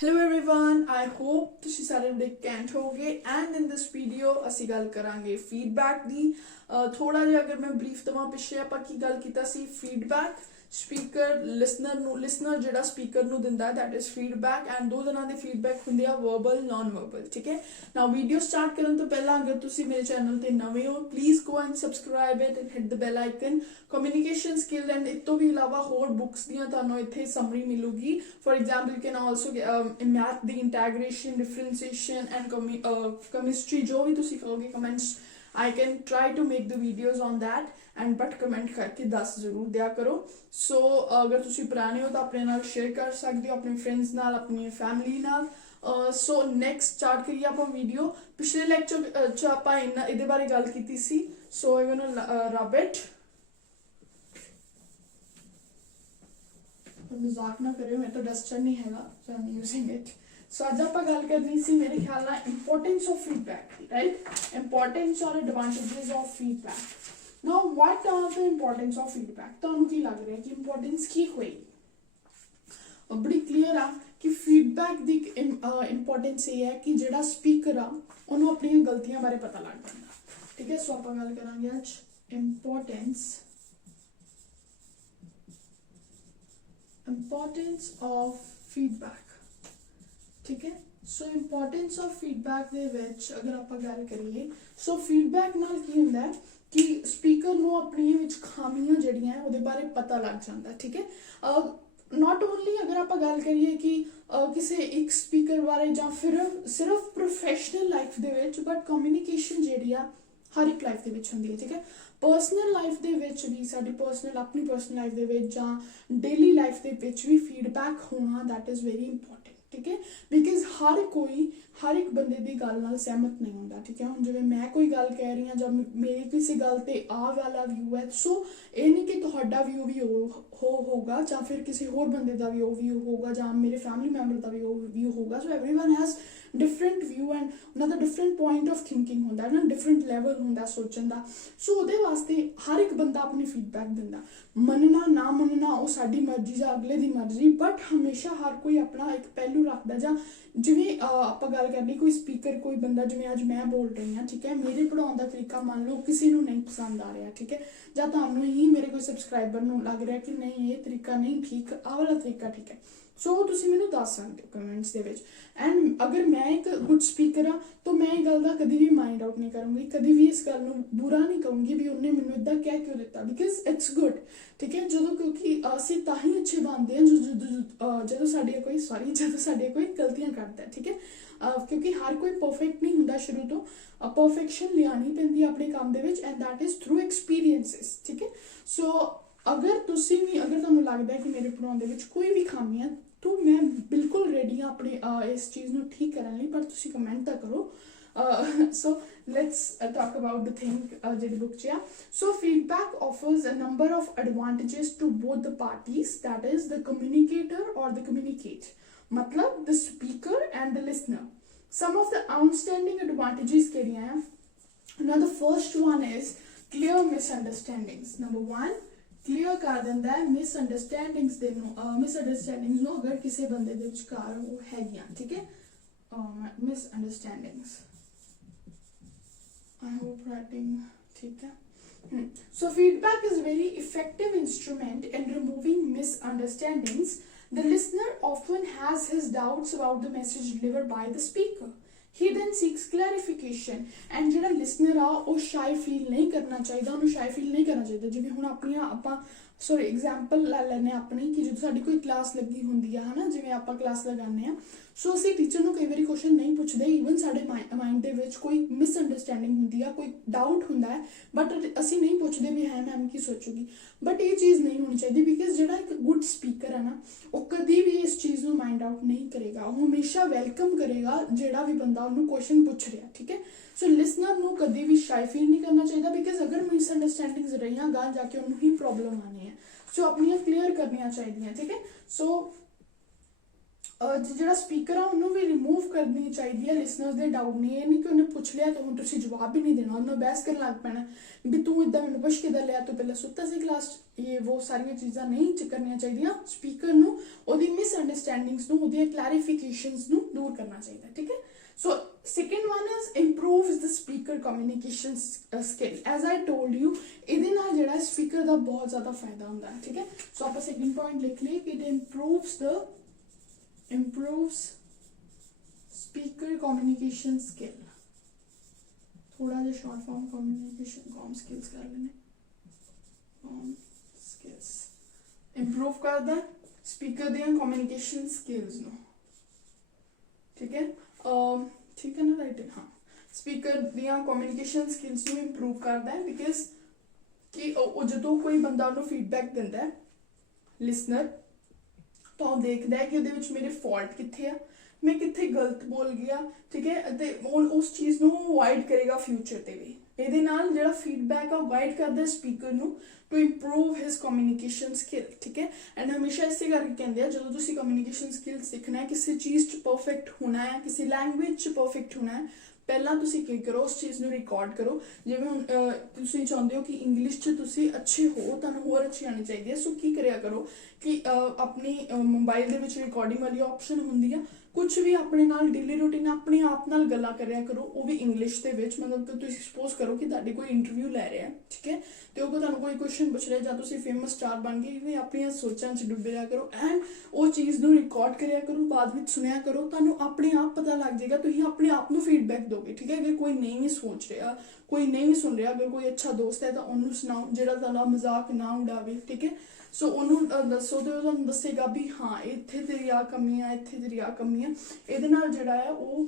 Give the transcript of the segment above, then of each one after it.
Hello everyone, I hope ਤੁਸੀਂ ਸਾਰੇ ਬੜੇ ਕੈਂਟ ਹੋਗੇ ਐਂਡ ਇਨ ਦਿਸ ਵੀਡੀਓ ਅਸੀਂ ਗੱਲ ਕਰਾਂਗੇ ਫੀਡਬੈਕ ਦੀ। ਥੋੜਾ ਜਿਹਾ ਅਗਰ ਮੈਂ ਬਰੀਫ ਦਵਾਂ, ਪਿੱਛੇ ਆਪਾਂ ਕੀ ਗੱਲ ਕੀਤਾ ਸੀ, ਫੀਡਬੈਕ ਸਪੀਕਰ ਲਿਸਨਰ ਜਿਹੜਾ ਸਪੀਕਰ ਨੂੰ ਦਿੰਦਾ, ਦੈਟ ਇਜ਼ ਫੀਡਬੈਕ। ਐਂਡ ਦੋ ਤਰ੍ਹਾਂ ਦੇ ਫੀਡਬੈਕ ਹੁੰਦੇ ਆ, ਵਰਬਲ ਨॉन ਵਰਬਲ। ਠੀਕ ਹੈ, ਨਾਓ ਵੀਡੀਓ ਸਟਾਰਟ ਕਰਨ ਤੋਂ ਪਹਿਲਾਂ ਅਗਰ ਤੁਸੀਂ ਮੇਰੇ ਚੈਨਲ ਤੇ ਨਵੇਂ ਹੋ, please go and subscribe it and hit the bell icon. Communication skill and ਇਸ ਤੋਂ ਵੀ ਇਲਾਵਾ ਹੋਰ ਬੁੱਕਸ ਦੀਆਂ ਤੁਹਾਨੂੰ ਇੱਥੇ ਸਮਰੀ ਮਿਲੂਗੀ। For example you can also in math the integration, differentiation and chemistry जो भी तुसी कहोगे comments, I can try to make the videos on that and but comment करके दस जरूर दिया करो। सो अगर तुसी पुराने हो तो अपने नाल शेयर कर सकते हो, अपने फ्रेंड्स नाल, अपनी फैमिली नाल। सो नैक्सट स्टार्ट करिए आप वीडियो। पिछले लैक्चर च आप इहदे बारे गल कीती सी, सो आई गोना रब इट। मजाक ना करियो, मैं तो डस्टर नहीं हैगा, so I am using it. So अज आप गल करनी सी मेरे ख्याल ना importance of feedback, right? Importance और advantages of feedback. Now what are the importance of feedback? तुहानू की लग रहा है कि इंपोर्टेंस की होएगी? बड़ी क्लीयर आ कि फीडबैक दी इंपोर्टेंस ये है कि जिहड़ा स्पीकर आ उन्होंने अपनी गलतियां बारे पता लग जाता। ठीक है, सो आप गल करांगे अज इंपोर्टेंस ऑफ फीडबैक। ठीक है, सो इंपोर्टेंस ऑफ फीडबैक दे विच अगर आप गल करिए, सो फीडबैक नाल की हुंदा है कि स्पीकर नूं अपनी विच खामियां जिहड़ियां है उहदे बारे पता लग जाता। ठीक है, नॉट ओनली अगर आप गल करिए कि किसी एक स्पीकर बारे जां फिर सिर्फ professional life they which, but communication जिहड़ी आ हर एक लाइफ दे विच हुंदी है। ठीक है, पर्सनल लाइफ दे विच भी, साडी अपनी पर्सनल लाइफ दे विच जां डेली लाइफ दे विच भी फीडबैक होना दैट इज़ वेरी इंपॉर्टेंट। ठीक है, बिकॉज हर एक बंदे की गल नाल सहमत नहीं होंदा। ठीक है, हुण जिवें मैं कोई गल कह रही हाँ जां मेरी किसी गल ते आ वाला व्यू है, सो ये नहीं कि तुहाडा व्यू भी होगा जां फिर किसी होर बंदे दा भी व्यू होगा जां मेरे फैमिली मैंबर दा भी व्यू होगा। So everyone has different view and उन्होंने डिफरेंट पॉइंट ऑफ थिंकिंग होंदा है ना, डिफरेंट लैवल होंदा सोचण दा। सो उहदे वास्ते हर एक बंदा अपनी फीडबैक दिंदा, मनना ना मनना वो साडी मर्जी जां अगले दी मर्जी, बट हमेशा हर कोई अपना एक पहलू रखदा। जां जिवें आपां गल करनी, कोई स्पीकर कोई बंदा जिवें अज मैं बोल रही हाँ, ठीक है, मेरे पढ़ाउण दा तरीका मान लो किसी नूं नहीं पसंद आ रहा। ठीक है, जां तुहानूं ही मेरे कोई सबसक्राइबर नूं लग रहा कि नहीं ये तरीका नहीं ठीक, आ वाला तरीका ठीक है, सो तुसीं मैनूं दस सकदे हो कमेंट्स दे विच। एंड अगर मैं एक गुड स्पीकर हाँ तो मैं ये गल का कभी भी माइंड आउट नहीं करूँगी, कभी भी इस गल नूं बुरा नहीं कहूँगी भी उन्हें मैनूं इदां कह क्यों दिता, बिकॉज इट्स गुड। ठीक है, जो क्योंकि असीं तां ही अच्छे बनते हैं जो साडियां कोई गलतियां करता है। ठीक है, क्योंकि हर कोई परफेक्ट नहीं हुंदा शुरू तो, परफेक्शन लियानी पैंदी अपने काम दे विच, and that is through experiences. ठीक है, सो अगर तुसीं भी अगर तुहानूं लगदा है कि मेरे पढ़ाउण दे विच कोई भी खामी है तो मैं बिल्कुल रेडी हाँ अपने इस चीज़ नूं ठीक करन लई, पर तुसीं कमेंट तां करो। So let's talk about the thing जिहड़ी बुक च आ। So feedback offers a number of advantages to both the parties, that is the communicator और द कम्युनिकेट, मतलब the speaker and the listener. Some of the outstanding advantages केड़ियां हैं? Now the first one is clear misunderstandings. Number one, clear कर दिंदा है misunderstandings नूं अगर किसी बंदे दे विचकार वो हैगियां। ठीक है, मिसअंडरस्टैंडिंग्स, आई होप राइटिंग ठीक है। So feedback is very effective instrument in removing misunderstandings. The listener often has his doubts about the message delivered by the speaker, he then seeks clarification, and जिहड़ा listener आ वो shy feel नहीं करना चाहिए, उन्होंने शाय feel नहीं करना चाहिए। जिवें हुण अपनियां आपां सॉरी एग्जाम्पल लै लैने अपनी कि जो साडी कोई क्लास लगी हुंदी है ना, जिवें आपां क्लास लगाने आ, सो असीं टीचर नूं कई वारी क्वेश्चन नहीं पुछदे, ईवन साडे माइंड दे विच कोई मिसअंडरस्टैंडिंग हुंदी है, कोई डाउट हुंदा है, बट असीं नहीं पुछदे भी है मैम की सोचूगी। बट ये चीज़ नहीं होनी चाहिए, बिकॉज जिहड़ा एक गुड स्पीकर है ना वो कभी भी इस चीज़ नूं माइंड आउट नहीं करेगा, वो हमेशा वेलकम करेगा जिहड़ा भी बंदा उन्होंने क्वेश्चन पूछ रहा। ठीक है, सो लिसनर नूं कभी भी शाय फील नहीं करना चाहिए, बिकॉज अगर मिसअंडरस्टैंडिंग्स रही गां जाके उन्होंने ही प्रॉब्लम आनी है, सो अपनियां क्लीयर करनियां चाहिए। ठीक है, सो ਜਿਹੜਾ ਸਪੀਕਰ ਆ ਉਹਨੂੰ ਵੀ ਰਿਮੂਵ ਕਰਨੀ ਚਾਹੀਦੀ ਹੈ ਲਿਸਨਰਸ ਦੇ ਡਾਊਟ ਨਹੀਂ। ਇਹ ਨਹੀਂ ਕਿ ਉਹਨੇ ਪੁੱਛ ਲਿਆ ਤਾਂ ਹੁਣ ਤੁਸੀਂ ਜਵਾਬ ਵੀ ਨਹੀਂ ਦੇਣਾ, ਉਹਨੂੰ ਬਹਿਸ ਕਰਨ ਲੱਗ ਪੈਣਾ ਵੀ ਤੂੰ ਇੱਦਾਂ ਮੈਨੂੰ ਪੁੱਛ ਕਿੱਦਾਂ ਲਿਆ, ਤੂੰ ਪਹਿਲਾਂ ਸੁੱਤਾ ਸੀ ਕਲਾਸ 'ਚ। ਇਹ ਉਹ ਸਾਰੀਆਂ ਚੀਜ਼ਾਂ ਨਹੀਂ ਕਰਨੀਆਂ ਚਾਹੀਦੀਆਂ। ਸਪੀਕਰ ਨੂੰ ਉਹਦੀ ਮਿਸਅੰਡਰਸਟੈਂਡਿੰਗਸ ਨੂੰ, ਉਹਦੀਆਂ ਕਲੈਰੀਫਿਕੇਸ਼ਨਸ ਨੂੰ ਦੂਰ ਕਰਨਾ ਚਾਹੀਦਾ, ਠੀਕ ਹੈ। So second one is improves the speaker communication skill. As I told you, ਇਹਦੇ ਨਾਲ ਜਿਹੜਾ ਸਪੀਕਰ ਦਾ ਬਹੁਤ ਜ਼ਿਆਦਾ ਫਾਇਦਾ ਹੁੰਦਾ ਹੈ, ਠੀਕ ਹੈ। ਸੋ ਆਪਾਂ ਸੈਕਿੰਡ ਪੁਆਇੰਟ ਲਿਖ ਲਈਏ ਕਿ it improves speaker communication skill. ਥੋੜਾ ਜਿਹਾ short form communication com skills ਕਰ ਲੈਣੇ, com skills improve ਕਰਦਾ ਸਪੀਕਰ ਦੀਆਂ communication skills ਨੂੰ, ਠੀਕ ਹੈ। ਠੀਕ ਹੈ ਨਾ, ਰਾਈਟ ਹੈ, ਹਾਂ। ਸਪੀਕਰ ਦੀਆਂ ਕਮਿਊਨੀਕੇਸ਼ਨ ਸਕਿੱਲਸ ਨੂੰ ਇੰਪਰੂਵ ਕਰਦਾ ਹੈ ਬਿਕਾਜ਼ ਕਿ ਉਹ ਜਦੋਂ ਕੋਈ ਬੰਦਾ ਉਹਨੂੰ ਫੀਡਬੈਕ ਦਿੰਦਾ ਹੈ ਲਿਸਨਰ, ਤਾਂ ਉਹ ਦੇਖਦਾ ਹੈ ਕਿ ਉਹਦੇ ਵਿੱਚ ਮੇਰੇ ਫਾਲਟ ਕਿੱਥੇ ਆ, ਮੈਂ ਕਿੱਥੇ ਗਲਤ ਬੋਲ ਗਿਆ, ਠੀਕ ਹੈ। ਅਤੇ ਉਹ ਉਸ ਚੀਜ਼ ਨੂੰ ਅਵੋਇਡ ਕਰੇਗਾ ਫਿਊਚਰ 'ਤੇ ਵੀ। ਇਹਦੇ ਨਾਲ ਜਿਹੜਾ ਫੀਡਬੈਕ ਆ ਉਹ ਗਾਈਡ ਕਰਦਾ ਸਪੀਕਰ ਨੂੰ to improve his communication skill, ਠੀਕ ਹੈ। ਐਂਡ ਹਮੇਸ਼ਾ ਇਸੇ ਕਰਕੇ ਕਹਿੰਦੇ ਆ ਜਦੋਂ ਤੁਸੀਂ ਕਮਿਊਨੀਕੇਸ਼ਨ ਸਕਿੱਲ ਸਿੱਖਣਾ ਹੈ, ਕਿਸੇ ਚੀਜ਼ 'ਚ ਪਰਫੈਕਟ ਹੋਣਾ ਹੈ, ਕਿਸੇ ਲੈਂਗੁਏਜ 'ਚ ਪਰਫੈਕਟ ਹੋਣਾ ਹੈ, ਪਹਿਲਾਂ ਤੁਸੀਂ ਕੀ ਕਰੋ, ਉਸ ਚੀਜ਼ ਨੂੰ ਰਿਕਾਰਡ ਕਰੋ। ਜਿਵੇਂ ਹੁਣ ਤੁਸੀਂ ਚਾਹੁੰਦੇ ਹੋ ਕਿ ਇੰਗਲਿਸ਼ 'ਚ ਤੁਸੀਂ ਅੱਛੇ ਹੋ, ਤੁਹਾਨੂੰ ਹੋਰ ਅੱਛੀ ਆਉਣੀ ਚਾਹੀਦੀ ਹੈ। ਸੋ ਕੀ ਕਰਿਆ ਕਰੋ ਕਿ ਆਪਣੀ ਮੋਬਾਈਲ ਦੇ ਵਿੱਚ ਰਿਕਾਰਡਿੰਗ ਵਾਲੀ ਆਪਸ਼ਨ ਹੁੰਦੀ ਆ, ਕੁਛ ਵੀ ਆਪਣੇ ਨਾਲ ਡੇਲੀ ਰੂਟੀਨ ਆਪਣੇ ਆਪ ਨਾਲ ਗੱਲਾਂ ਕਰਿਆ ਕਰੋ, ਉਹ ਵੀ ਇੰਗਲਿਸ਼ ਦੇ ਵਿੱਚ। ਮਤਲਬ ਕਿ ਤੁਸੀਂ ਸਪੋਜ਼ ਕਰੋ ਕਿ ਤੁਹਾਡੀ ਕੋਈ ਇੰਟਰਵਿਊ ਲੈ ਰਿਹਾ, ਠੀਕ ਹੈ, ਅਤੇ ਉਹ ਤੁਹਾਨੂੰ ਕੋਈ ਕੁਐਸਚਨ ਪੁੱਛ ਰਿਹਾ ਜਾਂ ਤੁਸੀਂ ਫੇਮਸ ਸਟਾਰ ਬਣ ਗਏ, ਇਵੇਂ ਆਪਣੀਆਂ ਸੋਚਾਂ 'ਚ ਡੁੱਬੇ ਰਿਹਾ ਕਰੋ ਐਂਡ ਉਹ ਚੀਜ਼ ਨੂੰ ਰਿਕਾਰਡ ਕਰਿਆ ਕਰੋ, ਬਾਅਦ ਵਿੱਚ ਸੁਣਿਆ ਕਰੋ। ਤੁਹਾਨੂੰ ਆਪਣੇ ਆਪ ਪਤਾ ਲੱਗ ਜਾਏਗਾ, ਤੁਸੀਂ ਆਪਣੇ ਆਪ ਨੂੰ ਫੀਡਬੈਕ ਦੋਗੇ, ਠੀਕ ਹੈ। ਅਗਰ ਕੋਈ ਨਹੀਂ ਵੀ ਸੋਚ ਰਿਹਾ, ਕੋਈ ਨਹੀਂ ਵੀ ਸੁਣ ਰਿਹਾ, ਅਗਰ ਕੋਈ ਅੱਛਾ ਦੋਸਤ ਹੈ ਤਾਂ ਉਹਨੂੰ ਸੁਣਾਓ ਜਿਹੜਾ ਤੁਹਾਡਾ ਮਜ਼ਾਕ ਨਾ ਉਡਾਵੇ, ਠੀਕ ਹੈ। ਸੋ ਉਹਨੂੰ ਦੱਸੋ ਤੇ ਉਹ ਤੁਹਾਨੂੰ ਦੱਸੇਗਾ ਵੀ ਹਾਂ ਇੱਥੇ ਤੇਰੀ ਆ ਕਮੀ ਆ, ਇੱਥੇ ਤੇਰੀ ਆ ਕਮੀ ਆ। ਇਹਦੇ ਨਾਲ ਜਿਹੜਾ ਹੈ ਉਹ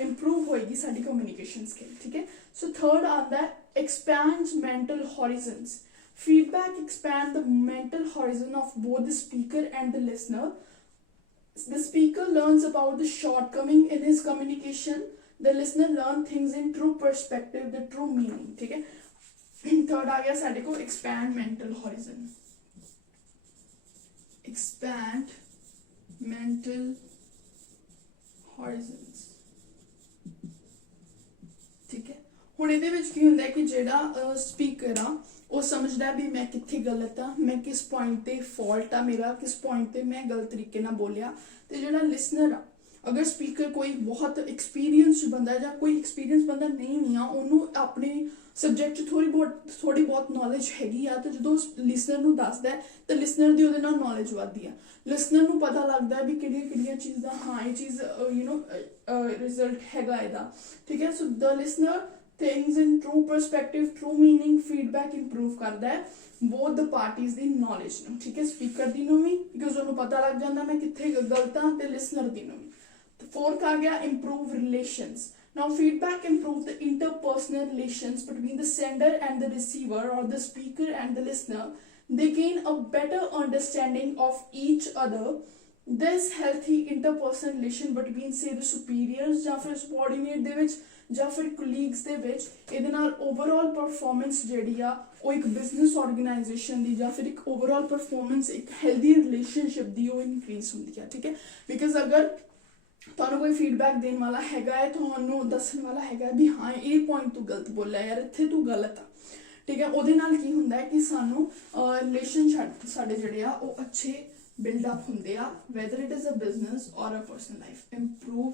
ਇੰਪਰੂਵ ਹੋਏਗੀ ਸਾਡੀ ਕਮਿਊਨੀਕੇਸ਼ਨ ਸਕਿੱਲ, ਠੀਕ ਹੈ। ਸੋ ਥਰਡ ਆਉਂਦਾ expands mental horizons. Feedback expand the mental horizon of both the speaker and the listener. The speaker learns about the shortcoming in his communication. The listener learn things in true perspective, the true meaning, ठीक है। Third आ गया साढ़े को expand mental horizon. Expand mental horizons, ठीक है। ਹੁਣ ਇਹਦੇ ਵਿੱਚ ਕੀ ਹੁੰਦਾ ਹੈ ਕਿ ਜਿਹੜਾ ਸਪੀਕਰ ਆ ਉਹ ਸਮਝਦਾ ਵੀ ਮੈਂ ਕਿੱਥੇ ਗਲਤ ਆ, ਮੈਂ ਕਿਸ ਪੁਆਇੰਟ ਤੇ ਫਾਲਟ ਆ ਮੇਰਾ, ਕਿਸ ਪੁਆਇੰਟ ਤੇ ਮੈਂ ਗਲਤ ਤਰੀਕੇ ਨਾਲ ਬੋਲਿਆ। ਤੇ ਜਿਹੜਾ ਲਿਸਨਰ ਆ, ਅਗਰ ਸਪੀਕਰ ਕੋਈ ਬਹੁਤ ਐਕਸਪੀਰੀਅੰਸ ਬੰਦਾ ਜਾਂ ਕੋਈ ਐਕਸਪੀਰੀਅੰਸ ਬੰਦਾ ਨਹੀਂ ਆ, ਉਹਨੂੰ ਆਪਣੇ ਸਬਜੈਕਟ 'ਚ ਥੋੜੀ ਬਹੁਤ ਨੌਲੇਜ ਹੈਗੀ ਆ, ਤੇ ਜਦੋਂ ਲਿਸਨਰ ਨੂੰ ਦੱਸਦਾ ਤਾਂ ਲਿਸਨਰ ਦੀ ਉਹਦੇ ਨਾਲ ਨੌਲੇਜ ਵੱਧਦੀ ਆ। ਲਿਸਨਰ ਨੂੰ ਪਤਾ ਲੱਗਦਾ ਵੀ ਕਿਹੜੀਆਂ ਚੀਜ਼ਾਂ, ਹਾਂ ਇਹ ਚੀਜ਼ ਰਿਜ਼ਲਟ ਹੈਗਾ ਇਹਦਾ, ਠੀਕ ਹੈ। ਸੋ ਦ listener things in true perspective, true meaning, feedback improve ਕਰਦਾ ਹੈ both the parties the knowledge ਨੂੰ, ਠੀਕ ਹੈ। ਸਪੀਕਰ ਦੀ ਨੂੰ ਵੀ ਬਿਕੋਜ਼ ਉਹਨੂੰ ਪਤਾ ਲੱਗ ਜਾਂਦਾ ਮੈਂ ਕਿੱਥੇ ਗਲਤ ਹਾਂ, ਤੇ ਲਿਸਨਰ ਦੀ ਨੂੰ ਵੀ। ਫੋਰਥ ਆ ਗਿਆ improve relations. Now feedback improves the interpersonal relations between the sender and the receiver, or the speaker and the listener. They gain a better understanding of each other. This healthy interpersonal relation between say the superiors ਜਾਂ ਫਿਰ subordinate ਦੇ ਵਿੱਚ ਜਾਂ ਫਿਰ colleagues ਦੇ ਵਿੱਚ, ਇਹਦੇ ਨਾਲ ਓਵਰਆਲ ਪਰਫਾਰਮੈਂਸ ਜਿਹੜੀ ਆ ਉਹ ਇੱਕ ਬਿਜ਼ਨਸ ਆਰਗੇਨਾਈਜੇਸ਼ਨ ਦੀ ਜਾਂ ਫਿਰ ਇੱਕ ਓਵਰਆਲ ਪਰਫਾਰਮੈਂਸ ਇੱਕ ਹੈਲਦੀ ਰਿਲੇਸ਼ਨਸ਼ਿਪ ਦੀ ਉਹ ਇਨਕਰੀਜ਼ ਹੁੰਦੀ ਆ, ਠੀਕ ਹੈ। ਬਿਕਾਜ਼ ਅਗਰ ਤੁਹਾਨੂੰ ਕੋਈ ਫੀਡਬੈਕ ਦੇਣ ਵਾਲਾ ਹੈਗਾ ਹੈ, ਤੁਹਾਨੂੰ ਦੱਸਣ ਵਾਲਾ ਹੈਗਾ ਵੀ ਹਾਂ ਇਹ ਪੁਆਇੰਟ ਤੂੰ ਗਲਤ ਬੋਲਿਆ ਯਾਰ, ਇੱਥੇ ਤੂੰ ਗਲਤ ਆ, ਠੀਕ ਹੈ। ਉਹਦੇ ਨਾਲ ਕੀ ਹੁੰਦਾ ਹੈ ਕਿ ਸਾਨੂੰ ਰਿਲੇਸ਼ਨ ਸਾਡੇ ਜਿਹੜੇ ਆ ਉਹ ਅੱਛੇ ਬਿਲਡਅਪ ਹੁੰਦੇ ਆ, whether it is a business ਔਰ a personal life. Improve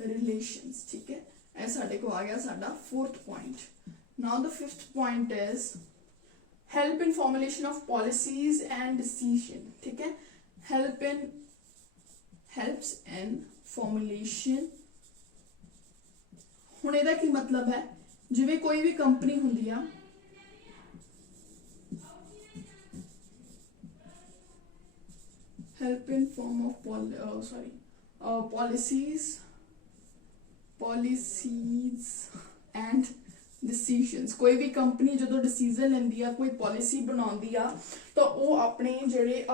relations, ਠੀਕ ਹੈ। ਇਹ ਸਾਡੇ ਕੋ ਆ ਗਿਆ ਸਾਡਾ fourth point. Now the fifth point is help in formulation of policies and decision, ठीक है। helps in formulation. ਹੁਣ ਇਹਦਾ ਕੀ ਮਤਲਬ ਹੈ, ਜਿਵੇਂ ਕੋਈ ਵੀ ਕੰਪਨੀ ਹੁੰਦੀ ਆ, help in form of policies and decisions. ਕੋਈ ਵੀ ਕੰਪਨੀ ਜਦੋਂ ਡਿਸੀਜ਼ਨ ਲੈਂਦੀ ਆ, ਕੋਈ ਪਾਲਿਸੀ ਬਣਾਉਂਦੀ ਆ, ਤਾਂ ਉਹ ਆਪਣੇ ਜਿਹੜੇ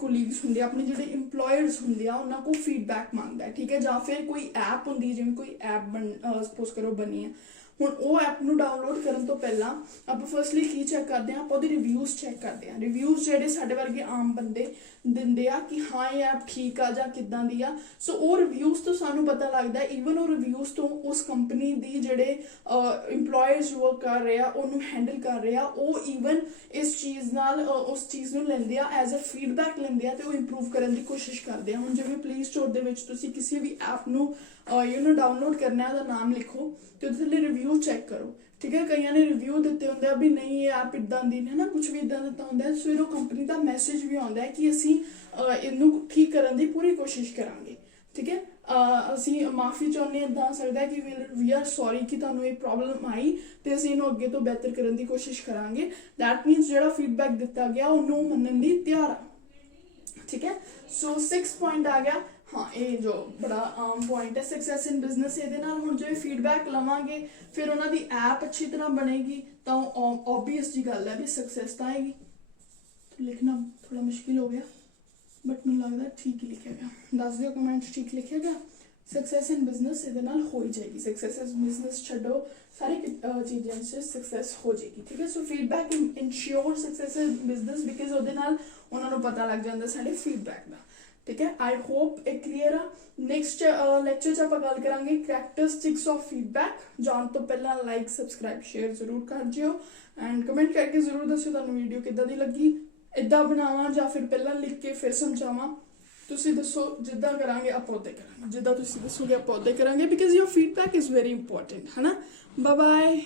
ਕੋਲੀਗਸ ਹੁੰਦੇ ਆ, ਆਪਣੇ ਜਿਹੜੇ ਇੰਪਲੋਇਰਸ ਹੁੰਦੇ ਆ, ਉਹਨਾਂ ਕੋਲ ਫੀਡਬੈਕ ਮੰਗਦਾ ਹੈ, ਠੀਕ ਹੈ। ਜਾਂ ਫਿਰ ਕੋਈ ਐਪ ਹੁੰਦੀ ਹੈ, ਜਿਵੇਂ ਕੋਈ ਐਪ ਸਪੋਜ਼ ਕਰੋ ਬਣੀ ਹੈ, ਹੁਣ ਉਹ ਐਪ ਨੂੰ ਡਾਊਨਲੋਡ ਕਰਨ ਤੋਂ ਪਹਿਲਾਂ ਆਪਾਂ ਫਸਟਲੀ ਕੀ ਚੈੱਕ ਕਰਦੇ ਹਾਂ, ਆਪਾਂ ਉਹਦੇ ਰਿਵਿਊਜ਼ ਚੈੱਕ ਕਰਦੇ ਹਾਂ। ਰਿਵਿਊਜ਼ ਜਿਹੜੇ ਸਾਡੇ ਵਰਗੇ ਆਮ ਬੰਦੇ ਦਿੰਦੇ ਆ ਕਿ ਹਾਂ ਇਹ ਐਪ ਠੀਕ ਆ ਜਾਂ ਕਿੱਦਾਂ ਦੀ ਆ, ਸੋ ਉਹ ਰਿਵਿਊਜ਼ ਤੋਂ ਸਾਨੂੰ ਪਤਾ ਲੱਗਦਾ। ਈਵਨ ਉਹ ਰਿਵਿਊਜ਼ ਤੋਂ ਉਸ ਕੰਪਨੀ ਦੀ ਜਿਹੜੇ ਇੰਪਲੋਇਰਸ ਵਰਕ ਕਰ ਰਹੇ ਆ, ਉਹਨੂੰ ਹੈਂਡਲ ਕਰ ਰਹੇ ਆ, ਉਹ ਈਵਨ ਇਸ ਚੀਜ਼ ਨਾਲ ਉਸ ਚੀਜ਼ ਨੂੰ ਲੈਂਦੇ ਆ, ਐਜ਼ ਅ ਫੀਡਬੈਕ ਲੈਂਦੇ ਆ, ਤੇ ਉਹ ਇੰਪਰੂਵ ਕਰਨ ਦੀ ਕੋਸ਼ਿਸ਼ ਕਰਦੇ ਆ। ਹੁਣ ਜਿਵੇਂ ਪਲੇ ਸਟੋਰ ਦੇ ਵਿੱਚ ਤੁਸੀਂ ਕਿਸੇ ਵੀ ਐਪ ਨੂੰ ਡਾਊਨਲੋਡ ਕਰਨਾ ਹੈ, ਉਹਦਾ ਨਾਮ ਲਿਖੋ ਤੇ ਉਹਦੇ ਥੱਲੇ ਰਿਵਿਊ ਚੈੱਕ ਕਰੋ, ਠੀਕ ਹੈ। ਕਈਆਂ ਨੇ ਰਿਵਿਊ ਦਿੱਤੇ ਹੁੰਦੇ ਆ ਵੀ ਨਹੀਂ ਇਹ ਐਪ ਇੱਦਾਂ ਦੀ ਹੈ ਨਾ, ਕੁਝ ਵੀ ਇੱਦਾਂ ਦਿੱਤਾ ਹੁੰਦਾ ਹੈ। ਫਿਰ ਉਹ ਕੰਪਨੀ ਦਾ ਮੈਸੇਜ ਵੀ ਆਉਂਦਾ ਹੈ ਕਿ ਅਸੀਂ ਇਹਨੂੰ ਠੀਕ ਕਰਨ ਦੀ ਪੂਰੀ ਕੋਸ਼ਿਸ਼ ਕਰਾਂਗੇ, ਠੀਕ ਹੈ। ਅਸੀਂ ਮਾਫੀ ਚਾਹੁੰਦੇ, ਇੱਦਾਂ ਹੋ ਸਕਦਾ ਕਿ ਵੀ ਆਰ ਸੌਰੀ ਕਿ ਤੁਹਾਨੂੰ ਇਹ ਪ੍ਰੋਬਲਮ ਆਈ ਤੇ ਅਸੀਂ ਇਹਨੂੰ ਅੱਗੇ ਤੋਂ ਬਿਹਤਰ ਕਰਨ ਦੀ ਕੋਸ਼ਿਸ਼ ਕਰਾਂਗੇ। ਦੈਟ ਮੀਨਸ ਜਿਹੜਾ ਫੀਡਬੈਕ ਦਿੱਤਾ ਗਿਆ ਉਹਨੂੰ ਮੰਨਣ ਦੀ ਤਿਆਰ ਆ, ਠੀਕ ਹੈ। ਸੋ 6 ਪੁਆਇੰਟ ਆ ਗਿਆ। ਹਾਂ, ਇਹ ਜੋ ਬੜਾ ਆਮ ਪੁਆਇੰਟ ਹੈ ਸਕਸੈਸ ਇਨ ਬਿਜ਼ਨਸ। ਇਹਦੇ ਨਾਲ ਹੁਣ ਜੇ ਫੀਡਬੈਕ ਲਵਾਂਗੇ ਫਿਰ ਉਹਨਾਂ ਦੀ ਐਪ ਅੱਛੀ ਤਰ੍ਹਾਂ ਬਣੇਗੀ ਤਾਂ ਓਬਵੀਅਸ ਜੀ ਗੱਲ ਹੈ ਵੀ ਸਕਸੈਸ ਤਾਂ ਆਏਗੀ। ਲਿਖਣਾ ਥੋੜਾ ਮੁਸ਼ਕਿਲ ਹੋ ਗਿਆ ਬਟ ਮੈਨੂੰ ਲੱਗਦਾ ਠੀਕ ਹੀ ਲਿਖਿਆ ਗਿਆ। ਦੱਸ ਦਿਓ ਕਮੈਂਟ 'ਚ ਠੀਕ ਲਿਖਿਆ ਗਿਆ। ਸਕਸੈਸ ਇਨ ਬਿਜ਼ਨਸ ਇਹਦੇ ਨਾਲ ਹੋ ਹੀ ਜਾਏਗੀ। ਸਕਸੈਸ ਇਨ ਬਿਜ਼ਨਸ ਛੱਡੋ, ਸਾਰੀ ਚੀਜ਼ਾਂ 'ਚ ਸਕਸੈਸ ਹੋ ਜਾਏਗੀ, ਠੀਕ ਹੈ। So feedback ensure success in business because ਉਹਦੇ ਨਾਲ ਉਹਨਾਂ ਨੂੰ ਪਤਾ ਲੱਗ ਜਾਂਦਾ ਸਾਡੇ ਫੀਡਬੈਕ ਦਾ, ਠੀਕ ਹੈ। ਆਈ ਹੋਪ ਇਹ ਕਲੀਅਰ ਆ। ਨੈਕਸਟ ਲੈਕਚਰ 'ਚ ਆਪਾਂ ਗੱਲ ਕਰਾਂਗੇ ਕਰੈਕਟਰਿਸਟਿਕਸ ਆਫ ਫੀਡਬੈਕ। ਜਾਣ ਤੋਂ ਪਹਿਲਾਂ ਲਾਈਕ, ਸਬਸਕ੍ਰਾਈਬ, ਸ਼ੇਅਰ ਜ਼ਰੂਰ ਕਰ ਜਿਓ ਐਂਡ ਕਮੈਂਟ ਕਰਕੇ ਜ਼ਰੂਰ ਦੱਸਿਓ ਤੁਹਾਨੂੰ ਵੀਡੀਓ ਕਿੱਦਾਂ ਦੀ ਲੱਗੀ। ਇੱਦਾਂ ਬਣਾਵਾਂ ਜਾਂ ਫਿਰ ਪਹਿਲਾਂ ਲਿਖ ਕੇ ਫਿਰ ਸਮਝਾਵਾਂ, ਤੁਸੀਂ ਦੱਸੋ। ਜਿੱਦਾਂ ਕਰਾਂਗੇ ਆਪਾਂ ਉੱਦਾਂ ਕਰਾਂਗੇ, ਜਿੱਦਾਂ ਤੁਸੀਂ ਦੱਸੋਗੇ ਆਪਾਂ ਉੱਦਾਂ ਕਰਾਂਗੇ because your feedback is very important, ਹੈ ਨਾ। Bye bye.